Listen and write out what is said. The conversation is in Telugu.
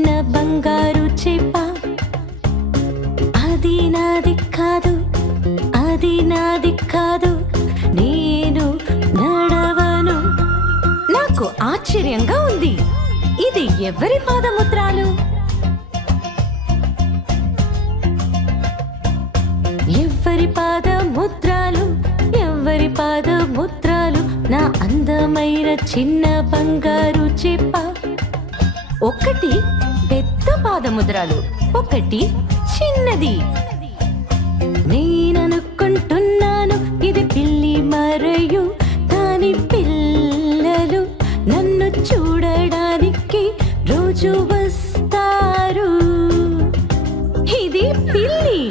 చిన్న బంగారు చేప. అది నాది కాదు, అది నాది కాదు, నేను నడవను. నాకు ఆశ్చర్యంగా ఉంది, ఇది ఎవరి పాదముద్రాలు? ఎవరి పాదముద్రాలు, ఎవరి పాదముద్రాలు? నా అందమైన చిన్న బంగారు చేప. ఒకటి పెద్ద పాదముద్రాలు, ఒకటి చిన్నది. నేననుకుంటున్నాను ఇది పిల్లి మరియు దాని పిల్లలు నన్ను చూడడానికి రోజు వస్తారు. ఇది పిల్లి.